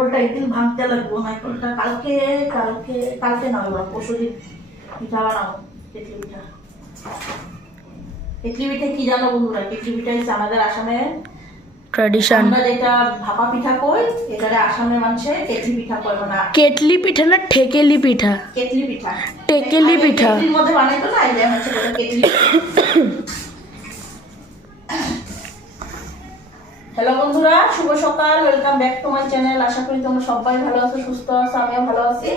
নারকলটা একদিন ভাঙতে লাগবো। নারকলটা কালকে কালকে কালকে না হলো, পরশুদিন পিঠা বানাবো। কেটলি পিঠা, কেটলি পিঠা কি জানো বন্ধুরা? কেটলি পিঠা হচ্ছে আমাদের আসামে ট্র্যাডিশন। আমরা যেটা ভাপা পিঠা কই, এটারে আসামে মানুষে কেটলি পিঠা কয়। মানে কেটলি পিঠা না ঠেকেলি পিঠা? কেটলি পিঠা, টেকেলি পিঠা। কেটলির মধ্যে বানাইতো না, এটা হচ্ছে কেটলি। হ্যালো বন্ধুরা, শুভ সকাল, welcome back to my channel. আশা করি তোমরা সবাই ভালো আছো, সুস্থ আছো, আমিও ভালো আছি।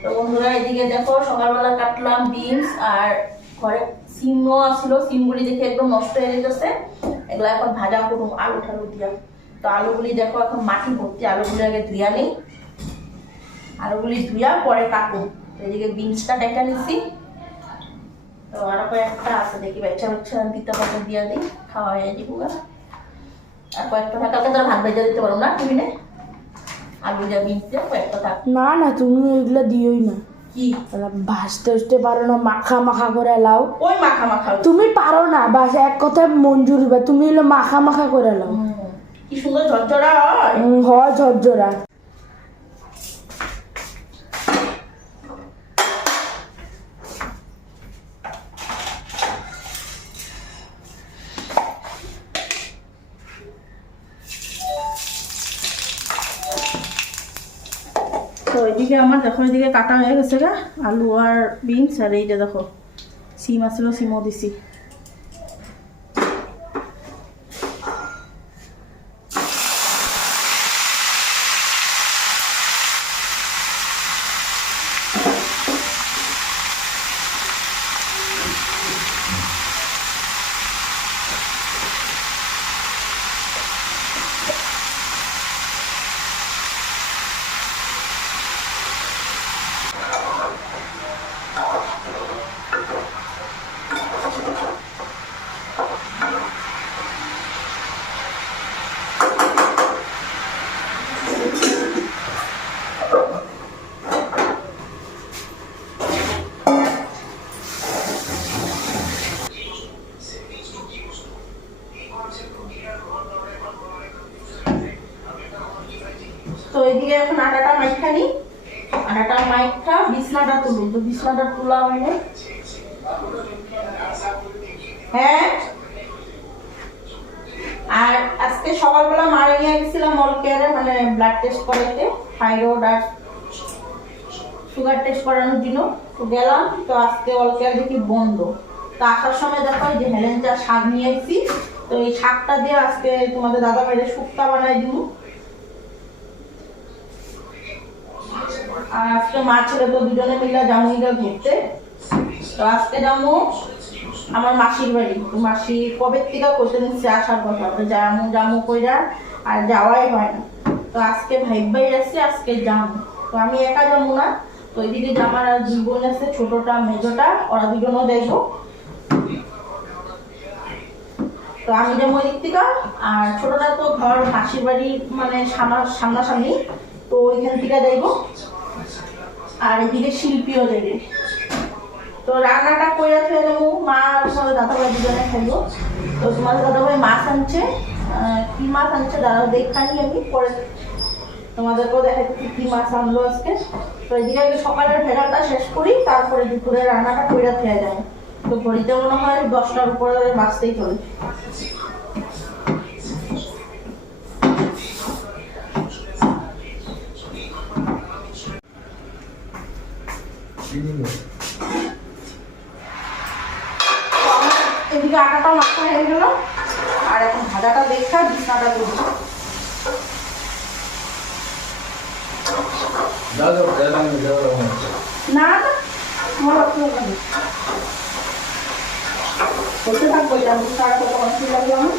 তো বন্ধুরা, এদিকে দেখো সকালবেলা কাটলাম বিনস, আর ঘরে সিমও আসলো, সিমগুলি দেখে একদম নষ্ট হয়ে গেছে। এগুলো এখন ভাজা করুন আলু ঠালু দিয়া। তো আলুগুলি দেখো এখন মাটি ভর্তি, আলুগুলি আগে ধুয়া নেই, আলুগুলি ধুয়া পরে কাটুন। এদিকে বিনসটা ডেকে নিচ্ছি। তো আরো কয়েকটা আছে, দেখি বাচ্চা বাচ্চা দিতে পারবো, দিয়া দিই, খাওয়া হয়ে দিব। আর কয়েকটা থাক, কালকে তোরা ভাত ভেজে দিতে পারো না টিফিনে, আলু যা বিনতে কয়েকটা থাক। না না, তুমি এগুলো দিওই না। কি ভাজতে উঠতে পারো না, মাখা মাখা করে লাও। ওই মাখা মাখা তুমি পারো না, বাস এক কথায় মঞ্জুরি বা তুমি এলো মাখা মাখা করে লাও। কি সুন্দর ঝরঝরা হয়। হয় ঝরঝরা। তো এদিকে আমার দেখো, এদিকে কাটা হয়ে গেছে গা আলু আর বিনস। আর এই যে দেখো সিম আসলো, সিমও দিছি। তো এদিকে এখন আটাটা মাইখা নি, আটাটা মাইখা বিছনাটা তুলুন। তো বিছনাটা তোলা হয়নি। হ্যাঁ, আর আজকে সকালবেলা মারা নিয়ে গেছিলাম অল কেয়ারে, মানে ব্লাড টেস্ট করাইতে, থাইরয়েড আর সুগার টেস্ট করানোর জন্য। তো গেলাম, তো আজকে অল কেয়ার দেখি বন্ধ। তো আসার সময় দেখো যে হেলেঞ্চা শাক নিয়ে এসেছি। তো এই শাকটা দিয়ে আজকে তোমাদের দাদা ভাইরে শুক্তা বানাই দিব। আর আজকে মা ছেলে তো দুজনে মিলে জামুনিটা ঘুরতে। তো আজকে যাবো আমার মাসির বাড়ি। তো মাসি কবে থেকে করতে নিচ্ছে আসার কথা, তো জামু জামু কইরা আর যাওয়াই হয় না। তো আজকে ভাই আসছে, আজকে যাবো। তো আমি একা যাবো না, তো ওইদিকে আমার আর দুই বোন আছে, ছোটটা মেজোটা, ওরা দুজনও দেখবো। তো আমি যাবো ওই দিক থেকে। আর ছোটটা তো ঘর মাসির বাড়ি মানে সামনাসামনি, তো ওইখান থেকে দেখবো। আর এদিকে শিল্পীও দেবে। তো রান্নাটা কইরা ফেলে দেবো, মা আর দাদাভাই দুজনে খাইবো। তো তোমাদের দাদাভাই মাছ আনছে, কি মাছ আনছে দাদা দেখানি, আমি পরে তোমাদেরকেও দেখাচ্ছি কি মাছ আনলো আজকে। তো এদিকে আগে সকালের ভেড়াটা শেষ করি, তারপরে দুপুরে রান্নাটা কইরা ফেলে যাবো। তো ঘড়িতে মনে হয় 10টার উপরে বাঁচতেই চলে। এদিকে আটাটাও মাখা হয়ে গেল, আর এখন ভাজাটা দেখা বিছনাটা করবো। না না, বলতে থাকবো, এটা সারা কত অসুবিধা লাগবে আমার।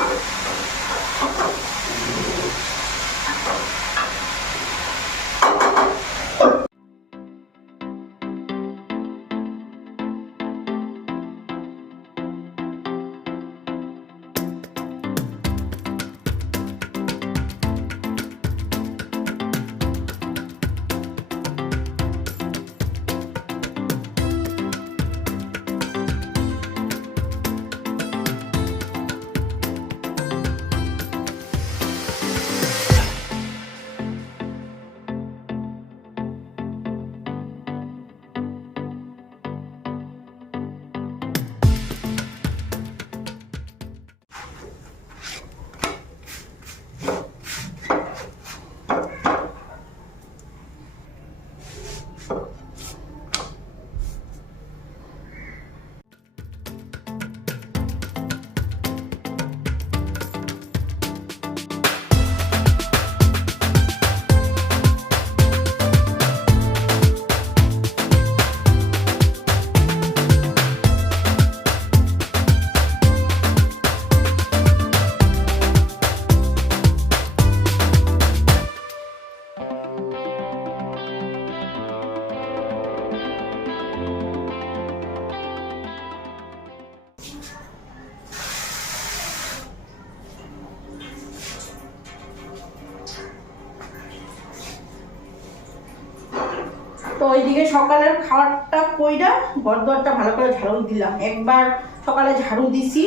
তো ওইদিকে সকালের খাবারটা কইরা ঘরদোয়ারটা ভালো করে ঝাড়ু দিলাম। একবার সকালে ঝাড়ু দিছি,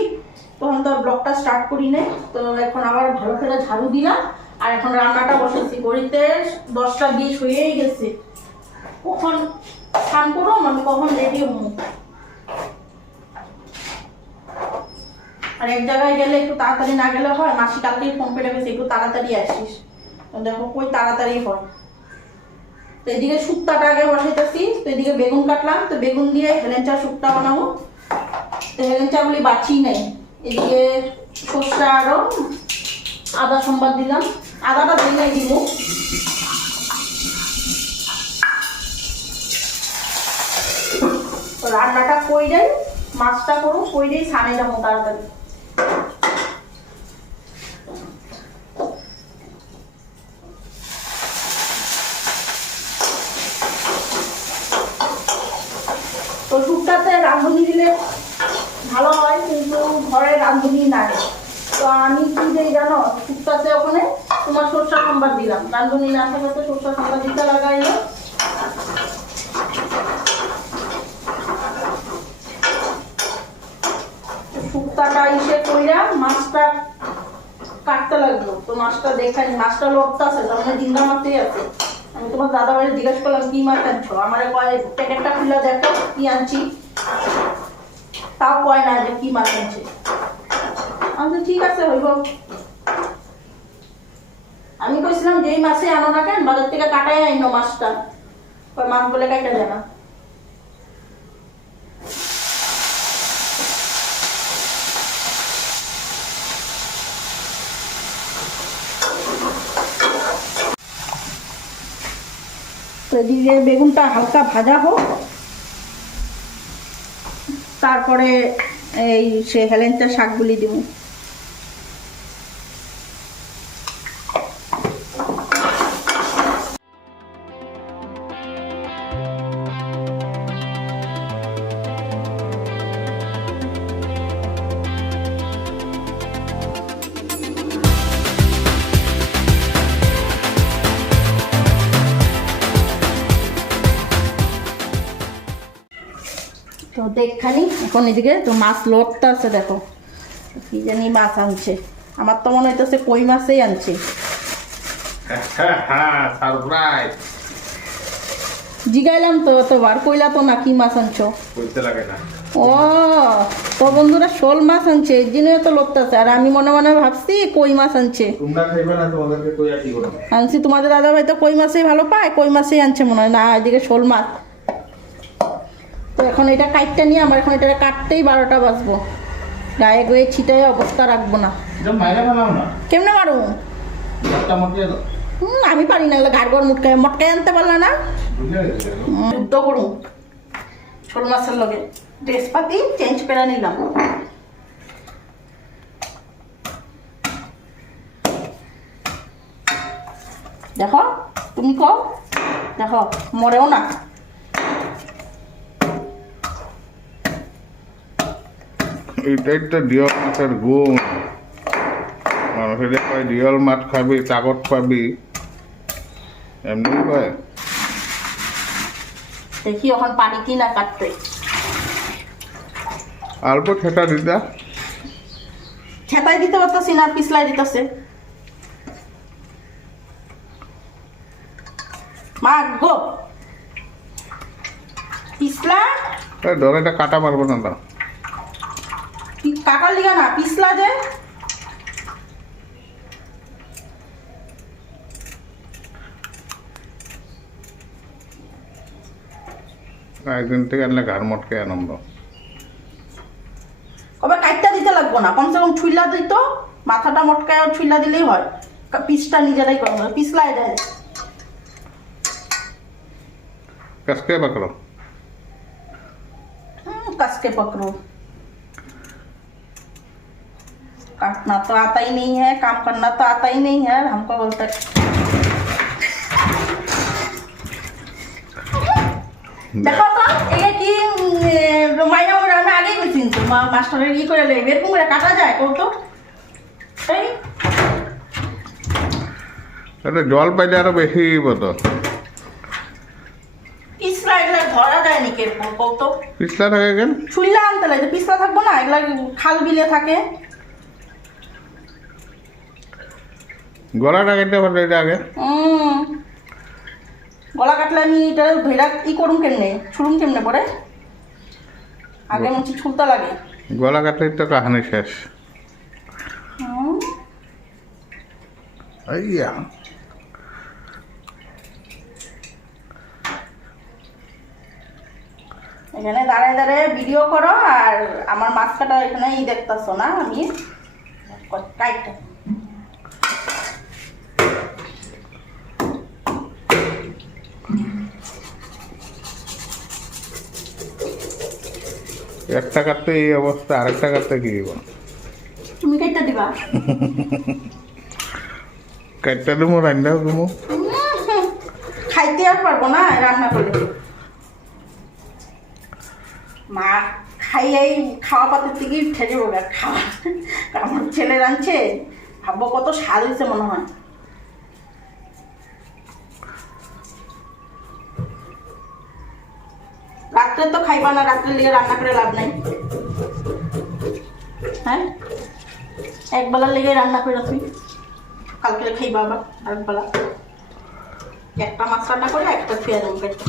তখন তো ব্লগটা স্টার্ট করি নাই। তো এখন আবার ভালো করে ঝাড়ু দিলাম আর এখন রান্নাটা বসেছি। ঘড়িতে 10টা 20 হয়েই গেছে। কখন স্নান করো আমি কখন রেডি হবো। আর এক জায়গায় গেলে একটু তাড়াতাড়ি না গেলে হয়। মাসি কালকেই ফোন করে গেছে একটু তাড়াতাড়ি আসিস। তো দেখো কই তাড়াতাড়ি হয়। তো এদিকে শুক্তাটা আগে বসাইতেছি। তো এদিকে বেগুন কাটলাম, তো বেগুন দিয়ে হেলেঞ্চা শুক্তা বানাবো। তো হেলেঞ্চাগুলি বাছি নাই। এদিকে সর্ষে আরও আদা সম্বাদ দিলাম, আদাটা দিই নাই দিব। তো রান্নাটা কইরাই মাছটা করো, কইরাই ছানে যাবো তাড়াতাড়ি। তো শুক্তাতে রাঁধুনি দিলে ভালো হয়, কিন্তু ঘরে রাঁধুনি নাই। তো আমি কি দিই জানো, শুক্তাতে ওখানে তোমার সরষা সম্বাদ দিলাম। রাঁধুনি না থাকলে তো সরষা সম্বাদ দিতে লাগাইলো। শুক্তাটা ইসে কইরা মাছটা কাটতে লাগলো। তো মাছটা দেখাই, মাছটা লড়তে আছে, তার মানে জিন্দা মাছই আছে। আমি তোমার দাদা বাড়ি জিজ্ঞেস করলাম কি মাছ আনছো, আমার কয় প্যাকেটটা খুলে দেখো কি আনছি, তাও কয় না যে কি মাছ আনছে। আমি ঠিক আছে হইব। আমি কইছিলাম যেই মাছে আনো না কেন বাজার থেকে কাটাই আইনো মাছটা, মাছ বলে কাটা যায় না। তো এদিকে বেগুনটা হালকা ভাজা হোক, তারপরে এই সে হেলেঞ্চা শাকগুলি দিব। তো দেখখানি এখন এদিকে তো মাছ লড়তে আছে, দেখো কি জানি মাছ আনছে। আমার তো মনে হইতেছে কই মাছই আনছে। জিগাইলাম তো তোবার, কইলা তো না কি মাছ আনছো। ও তো বন্ধুরা শোল মাছ আনছে, এই জন্য তো লড়তেছে। আর আমি মনে মনে ভাবছি কই মাছ আনছে। আনছি তোমাদের দাদা ভাই তো কই মাছই ভালো পায়, কই মাছই আনছে মনে হয়। না এদিকে শোল মাছ। তো এখন এটা কাটতে নিয়ে আমার এখন এটা কাটতেই 12টা বাজবো। গায়ে গায়ে ছিটাই অবস্থা রাখবো না। কেমনে মারু? আমি পারি না, ঘাড় ঘর মুটকায় মটকায় আনতে পারলা না। যুদ্ধ করুন শোল মাছের লগে। ড্রেস পাতি চেঞ্জ করে নিলাম। দেখো তুমি কও, দেখো মরেও না। এটাই তো ডিওল মাছের গুণ। মানুষের কয় ডিওল মাছ খাবি তাগত পাবি, এমনি কয়। দেখি এখন পানি কি না কাটতে। অল্প ঠেটা দিতা, ছেতাই দিতে পারতাছি না, পিছলাই দিতেছে। মা গো পিছলা ধরে এটা কাটা পারবো না। তো কাটার লিগা না পিছলা যে। একদিন থেকে আনলে ঘাড় মটকে আনন্দ। কবে কাটটা দিতে লাগবো না, কমসে কম ছুইলা দিত, মাথাটা মটকায় ছুইলা দিলেই হয়। পিসটা নিজেরাই করবো, পিছলাই যায়। कसके पकड़ो। कस के पकड़ो। काटना तो आता ही नहीं है, काम करना तो आता ही नहीं है, हमको बोलते দেখো তো এটা কি মাইনা ওরা আমি আগে কইছি তো মাস্টারের কি করে লই এরকম করে কাটা যায় কত এই এটা জল পাইলে আরো বেশি হইব তো। এরকম কত পিছলা থাকে কেন? ছুইলা আনতে লাগে, পিছলা থাকবো না, এগুলা খাল বিলে থাকে। গলাটা কেটে পারলে এটা আগে গলা কাটলে আমি এটা ধৈরা করুম কেমনে, ছুড়ুম কেমনে পরে, আগে মনে ছুলতে লাগে। গলা কাটলে তো কাহানি শেষ। আইয়া এখানে দাঁড়ায় দাঁড়ায় ভিডিও করো আর আমার মাছ কাটা এখানে দেখতেছো না, আমি কাইটা একটা কাটতে এই অবস্থা, আরেকটা কাটতে কি হইব? তুমি কাইটা দিবা। কাটতে দেবো, রান্নাও দেবো। খাইতে আর পারবো না রান্না করলে। মা খাইয়াই খাওয়া পাতের থেকেই ঠেকে পড়বে খাওয়া। আমার ছেলে রাঁধছে, ভাববো কত স্বাদ হয়েছে মনে হয়। রাত্রে তো খাইবা না, রাত্রে লিগে রান্না করে লাভ নাই। হ্যাঁ, একবেলার লেগে রান্না করে রাখি, কালকে খাইবা আবার আরেকবেলা। একটা মাছ রান্না করে একটা খেয়ে দেবো পেটটা।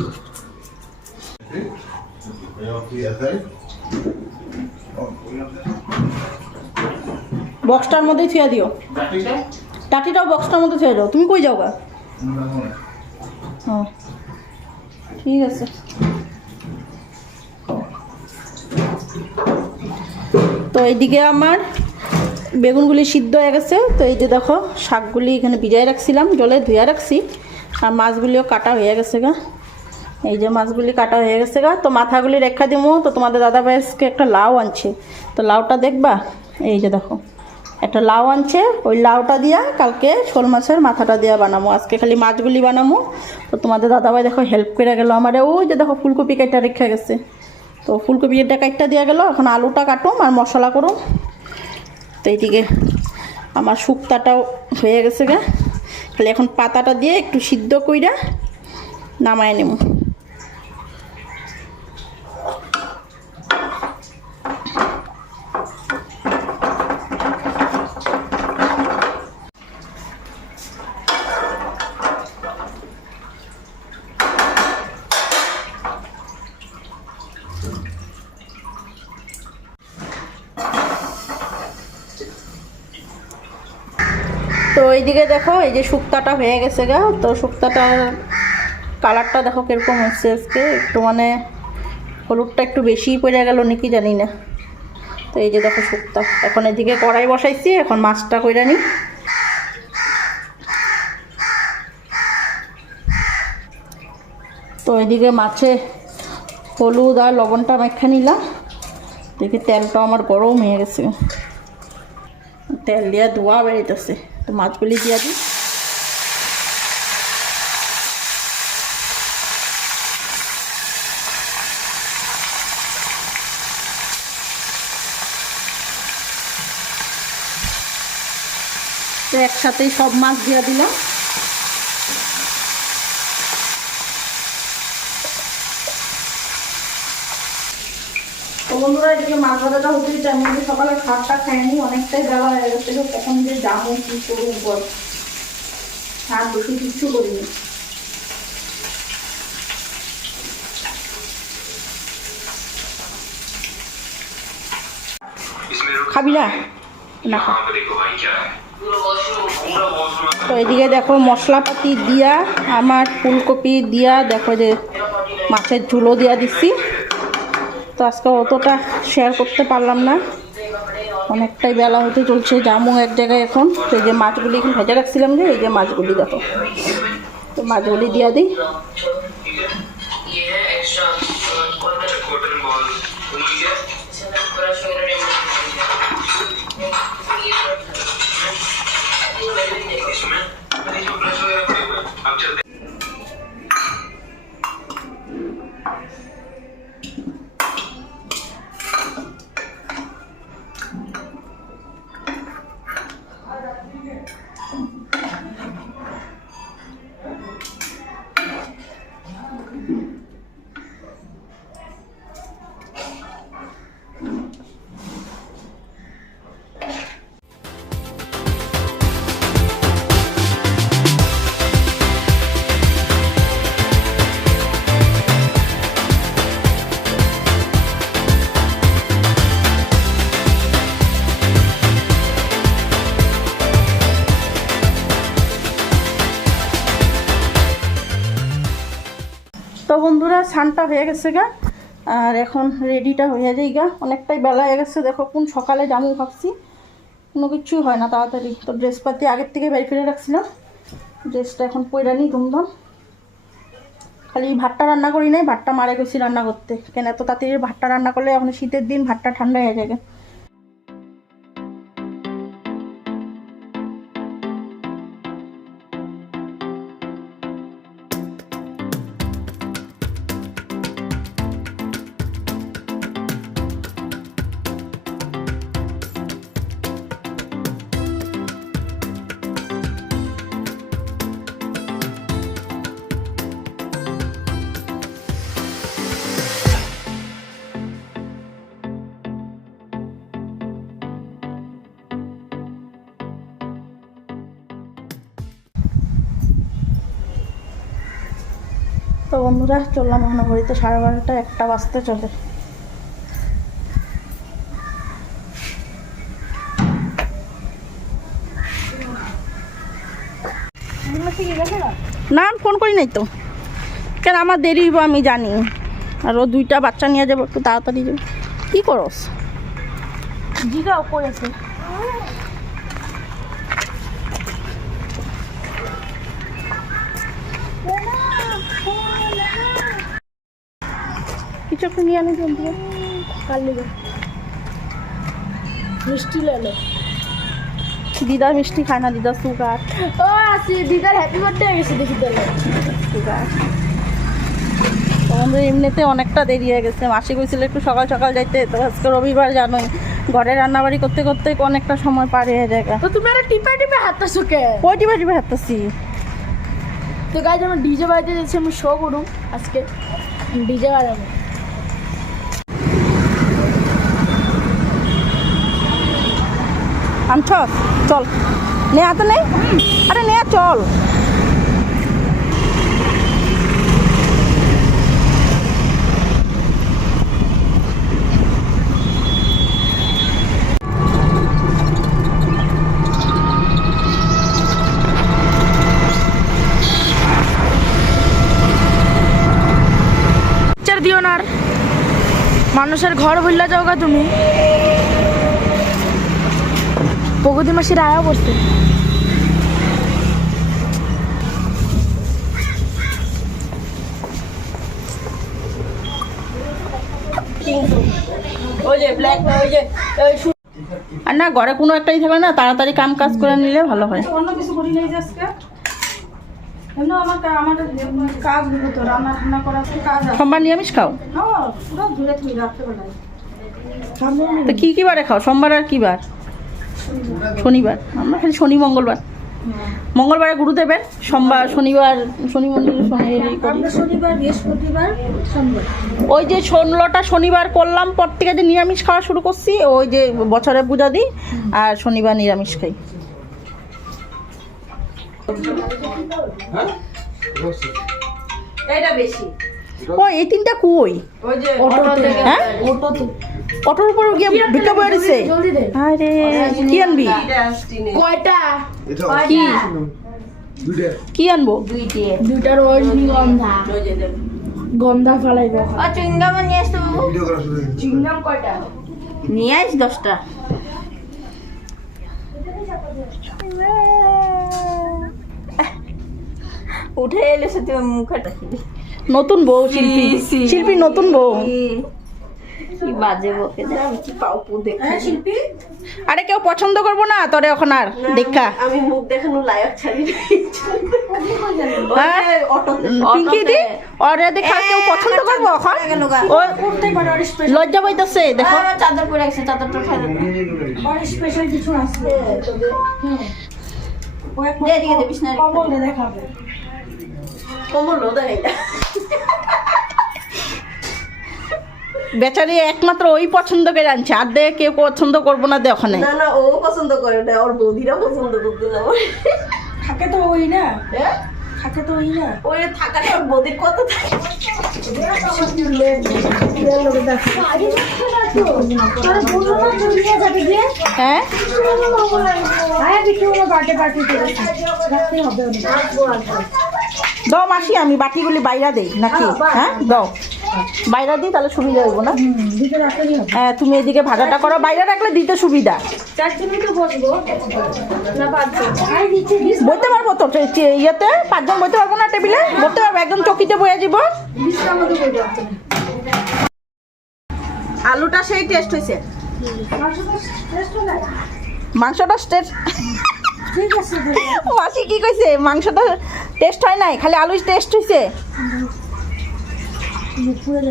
বক্সটার মধ্যেই থুয়া দিও, টাটিটাও বক্সটার মধ্যে থুয়ে দাও। তুমি কই যাও গা? হ্যাঁ ঠিক আছে। তো এইদিকে আমার বেগুনগুলি সিদ্ধ হয়ে গেছে। তো এই যে দেখো শাকগুলি এখানে ভিজাই রাখছিলাম, জলে ধুয়ে রাখছি, আর মাছগুলিও কাটা হয়ে গেছে গা। এই যে মাছগুলি কাটা হয়ে গেছে গা। তো মাথাগুলি রেখা দিমো। তো তোমাদের দাদা ভাইকে একটা লাউ আনছে, তো লাউটা দেখবা। এই যে দেখো একটা লাউ আনছে, ওই লাউটা দিয়া কালকে শোল মাছের মাথাটা দিয়া বানাবো, আজকে খালি মাছগুলি বানাবো। তো তোমাদের দাদাভাই দেখো হেল্প করে গেল আমারে। ওই যে দেখো ফুলকপি কাটা রেখে গেছে, তো ফুলকপিটা কাটটা দিয়া গেল। এখন আলুটা কাটুম আর মশলা করুম। তো এইদিকে আমার শুক্তাটাও হয়ে গেছে গা, খালি এখন পাতাটা দিয়ে একটু সিদ্ধ কইরা নামায় নেব। তো এইদিকে দেখো এই যে শুক্তাটা হয়ে গেছে গা। তো শুক্তাটার কালারটা দেখো কিরকম হচ্ছে আজকে, একটু মানে হলুদটা একটু বেশিই পড়ে গেল নাকি জানি না। তো এই যে দেখো শুক্তা, এখন এদিকে কড়াই বসাইছি, এখন মাছটা কইরা নিই। তো এদিকে মাছে হলুদ আর লবণটা মেখে নিলাম। দেখি তেলটা আমার গরম হয়ে গেছে, তেল দিয়া ধোয়া বেরিতেছে। তো মাছগুলি দিয়া দিই। তো একসাথেই সব মাছ দিয়া দিলাম। তো বন্ধুরা এদিকে মাছ ভাজাটা হতে দিতে আমি যদি সকালে খাটটা খাইনি, অনেকটাই বেলা হয়ে গেছে। কখন যে যাবো কি করবো বল, আর বেশি কিচ্ছু করিনি। খাবি না? না। তো এদিকে দেখো মশলাপাতি দিয়া আমার ফুলকপি দিয়া দেখো যে মাছের ঝুলো দিয়া দিচ্ছি। তো আজকে অতটা শেয়ার করতে পারলাম না, অনেকটাই বেলা হতে চলছে, জামু এক জায়গায় এখন। তো এই যে মাছগুলি এখন ভেজে রাখছিলাম, যে এই যে মাছগুলি দেখো, তো মাছগুলি দিয়া দিই। ছানটা হয়ে গেছে গা, আর এখন রেডিটা হয়ে যায় গা। অনেকটাই বেলা হয়ে গেছে, দেখো কোন সকালে জামু ভাবছি, কোনো কিছুই হয় না তাড়াতাড়ি। তো ড্রেসপাতি আগের থেকে বের করে রাখছিলাম, ড্রেসটা এখন পইরা নিই ধুমধাম। খালি ভাতটা রান্না করি নাই, ভাতটা মারে গেছি রান্না করতে, কেন এত তাড়াতাড়ি ভাতটা রান্না করলে এখন শীতের দিন ভাতটা ঠান্ডা হয়ে যাবে। তো বন্ধুরা চললাম এখন ঘড়িতে 12:30, 1টা বাজতে চলে। না আমি ফোন করি নাই তো, কেন আমার দেরি হইব আমি জানি, আর ও 2টা বাচ্চা নিয়ে যাবো, একটু তাড়াতাড়ি যাবো। কি করস জিগাও করেছে কিছু একটু নিয়ে আনি জলদি, কাল নেবে মিষ্টি লেলো। দিদা মিষ্টি খায় না, দিদা সুগার। ও আছে দিদার হ্যাপি বার্থডে হয়ে গেছে দেখি তাহলে। সুগার আমাদের এমনিতে অনেকটা দেরি হয়ে গেছে, মাসি কইছিল একটু সকাল সকাল যাইতে, তো আজকে রবিবার জানোই ঘরে রান্নাবাড়ি করতে করতে অনেকটা সময় পার হয়ে যায়। তো তুমি একটা টিপে টিপে হাতটা শুকে ওই টিপে টিপে হাঁটতেছি। তো গাইজ আমার ডিজে বাজাতে যাচ্ছি, আমি শো করুম আজকে ডিজে বাজাবো। আনছ চল, নে হাতে নেই, আরে নে চল। দিও না, আর মানুষের ঘর ভুললা যাওগা তুমি। প্রগতি মাসির আয়া বসতে আর না ঘরে কোনো একটাই থাকলে না, তাড়াতাড়ি কাম কাজ করে নিলে ভালো হয়। অন্য কিছু করি নাই যে আজকে এমনি আমার কাজ হলো, তো রান্না টান্না করা তো কাজ আছে। সোমবার নিরামিষ খাও? পুরো ধরে তুমি রাত্রেবেলায় তো কি কি বারে খাও? সোমবার আর কি বার? শনিবার। আমরা খালি শনি মঙ্গলবার, মঙ্গলবারে গুরুদেবের, সোমবার শনিবার শনি মন্দিরে আমরা শনিবার বৃহস্পতিবার সোমবার। ওই যে 16টা শনিবার করলাম, পর থেকে যে নিরামিষ খাওয়া শুরু করছি, ওই যে বছরে পূজা দিই আর শনিবার নিরামিষ খাই। এটা বেশি ও এই 3টা কই? ওই যে অটোতে হ্যাঁ অটোতে অটোর উপর গিয়ে ভিক্ষা বয়ে দিছে। জলদি দে। আরে কি আনবি? কয়টা? কি কি আনবো? দুইটা রজনীগন্ধা গন্ধা ফেলাইবে। চুইংগাম নিয়ে আসতো, চিংগাম কয়টা? নিয়ে আস 10টা। উঠে এলে সে তুমি মুখে নতুন বউ শিল্পী, শিল্পী নতুন বউ। কি বাজে বকে আমি কি পাউপু দেখে শিল্পী। আরে কেউ পছন্দ করবো না তোরে এখন আর দেখা। আমি মুখ দেখানো লায়ক ছাড়ি হ্যাঁ পিঙ্কি দি ওরে দেখা কেউ পছন্দ করবো এখন? ও করতে পারে আর স্পেশাল লজ্জা পাইতাছে দেখো। চাদর পরে আছে, চাদরটা উঠাই দেন। আর স্পেশাল কিছু আছে ও এক এদিকে দেবিস না, কমল দেখাবে। কমল দেখাই না। বেচারি একমাত্র ওই পছন্দ করে আনছে, আর দেখে কেউ পছন্দ করবো না দেখো না। না না ও পছন্দ করে না, ওর বৌদিরা পছন্দ করতে না। থাকে তো ওই না, হ্যাঁ থাকে তো ওই না। ওই থাকাটা ওর বৌদির কত থাকে। হ্যাঁ বার্থডে পার্টি রাখতে হবে। দাও মাসি, আমি বাটিগুলি বাইরা দেই নাকি? হ্যাঁ দাও, বাইরা দিই তাহলে সুবিধা হইব না? হ্যাঁ তুমি এদিকে ভাজাটা করো, বাইরে রাখলে দিতে সুবিধা। বইতে পারবো তো ইয়েতে, 5 জন বইতে পারবো না টেবিলে? বসতে পারবো, একদম চকিতে বয়ে যাব। আলুটা সেই টেস্ট হয়েছে, মাংসটা টেস্ট। মাসি কি কইছে? মাংসটা টেস্ট হয় নাই, খালি আলু টেস্ট হয়েছে।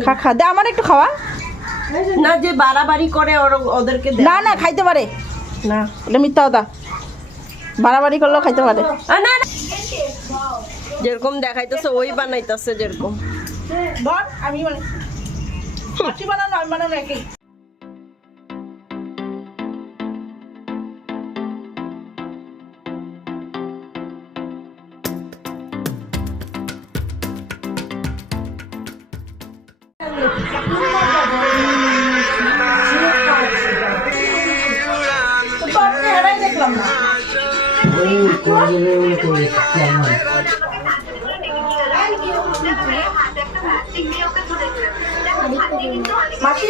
খা খা দে, আমার একটু খাওয়া। না যে বাড়াবাড়ি করে ওদেরকে না না খাইতে পারে না, এটা মিথ্যা কথা। বাড়াবাড়ি করলেও খাইতে পারে। না যেরকম দেখাইতেছে ওই বানাইতেছে যেরকম। বল আমি মানে মাসি বানানো আমি বানানো একই। দেখলাম না মাসি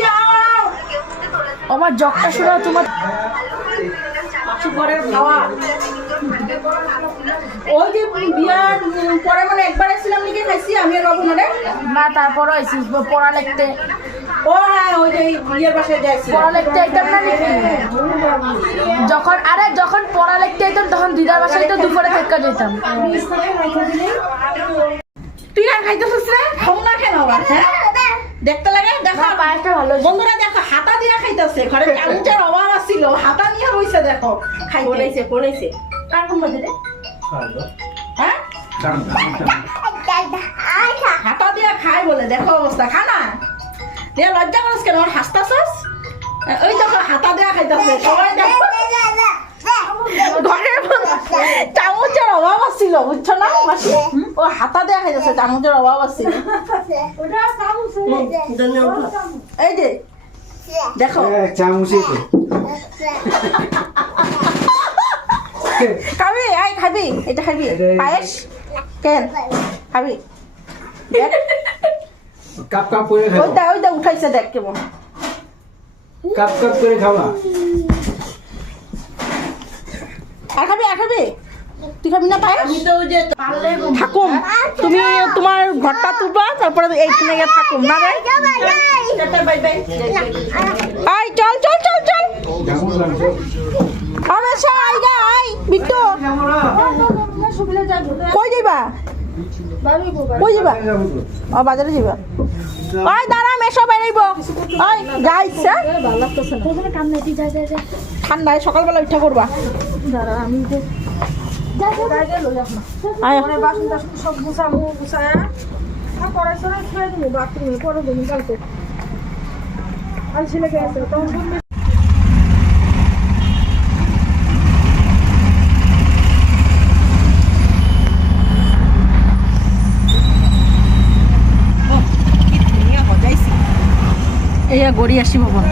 আমার জগটা শোনা তোমার ঘরের খাওয়া। ওই যে বিয়ার পরে মানে একবার এসেছিলাম নাকি, খাইছি আমি আর বাবু মানে। না, তারপরে আইসি পড়া লিখতে। ও হ্যাঁ, ওই যে বিয়ের বাসায় যাইছি পড়া লিখতে একদম না নাকি? যখন পড়া লিখতে যেতাম তখন দিদার বাসায় তো দুপুরে থেকে যেতাম। তুই আর খাইতেছিস রে? খাও না কেন আবার? হ্যাঁ দেখতে লাগে, দেখো পায়েসটা ভালো। বন্ধুরা দেখো, হাতা দিয়ে খাইতেছে। ঘরে চামচের অভাব আছিল, হাতা নিয়ে হইছে। দেখো খাইতে কোনাইছে কার কোন বাজে রে? হ্যাঁ হাতা দিয়ে খায় বলে, দেখো অবস্থা। খা না দিয়ে লজ্জা করছ কেন? ওর হাসতাছস? ওই দেখো হাতা দিয়ে খাইতেছে সবাই। দেখো ঘরের চামচের অভাব আছিল, বুঝছো না মাসি? ও হাতা দিয়ে খাইতেছে, চামচের অভাব আছিল। এই যে দেখো খাবি, আই খাবি, এটা খাবি পায়েস কেন খাবি? দেখ কাপ কাপ করে খাও, ওইটা উঠাইছে, দেখ কেমন কাপ কাপ করে খাওয়া। আর খাবি, আর খাবি? তুই খাবি না পায়েস? আমি তো ওই যে থাকুম, তুমি তোমার ঘরটা তুলবা, তারপরে এইখানে গিয়ে থাকুম না রে। Bye bye. আই চল চল চল চল, কেমন লাগছে? আমি সব আইগা আই বিট্টু। কই যাইবা? কই যাবা? ও বাজারে যাবা? ওই দাঁড়া, মেশো বেরাইব। ওই যা ইচ্ছা। ঠান্ডায় সকালবেলা উঠা করবা। আয়। বাসন টাসন সব গুছামু, গুছায়া পরে সরে খেয়ে দেবো বাথরুমে, পরে দেবো কালকে। আর ছেলে গেছে তখন বলবে এইয়া গড়ি আসি ভবন।